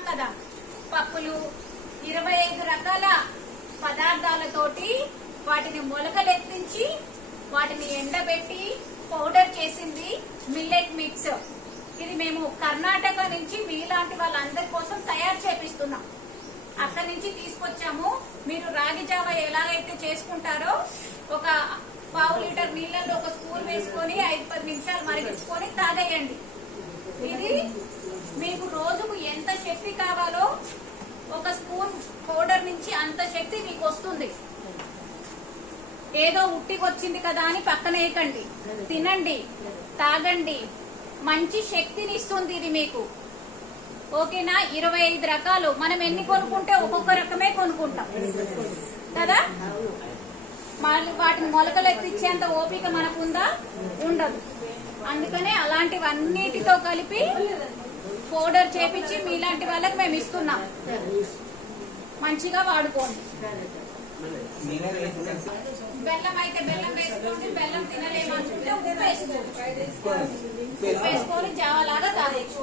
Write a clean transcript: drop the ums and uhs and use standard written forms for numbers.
చెప్పుకున్నాం కదా, పప్పులు 25 రకాల పదార్థాలతోటి వాటిని మొలకలెత్తించి వాటిని ఎండబెట్టి పౌడర్ చేసింది మిల్లెట్ మిక్స్. ఇది మేము కర్ణాటక నుంచి మీలాంటి వాళ్ళందరి కోసం తయారు చేపిస్తున్నాం. అక్కడి నుంచి తీసుకొచ్చాము. మీరు రాగి జావ ఎలాగైతే చేసుకుంటారో ఒక 1/2 లీటర్ నీళ్ళల్లో 1 స్పూన్ వేసుకొని 5-10 నిమిషాలు మరిగించుకొని తాగేయండి. ఇది మీకు రోజుకు ఎంత శక్తి కావాలో 1 స్పూన్ పౌడర్ నుంచి అంత శక్తి మీకు వస్తుంది. ఏదో ఉట్టికొచ్చింది కదా అని పక్కన వేయకండి, తినండి, తాగండి. మంచి శక్తిని ఇస్తుంది ఇది మీకు. ఓకేనా? 25 రకాలు. మనం ఎన్ని కొనుక్కుంటే ఒక్కొక్క రకమే కొనుక్కుంటాం కదా. వాటిని మొలకలెత్తిచ్చేంత ఓపిక మనకుందా? ఉండదు. అందుకనే అలాంటివన్నిటితో కలిపి పౌడర్ చేపించి మీలాంటి వాళ్ళకి మేము ఇస్తున్నాం. మంచిగా వాడుకోండి. బెల్లం అయితే బెల్లం వేసుకోండి, బెల్లం తినలేమనుకుంటే ఉప్పు వేసుకోండి. ఉప్పు వేసుకొని జావలాగా తాగొచ్చు.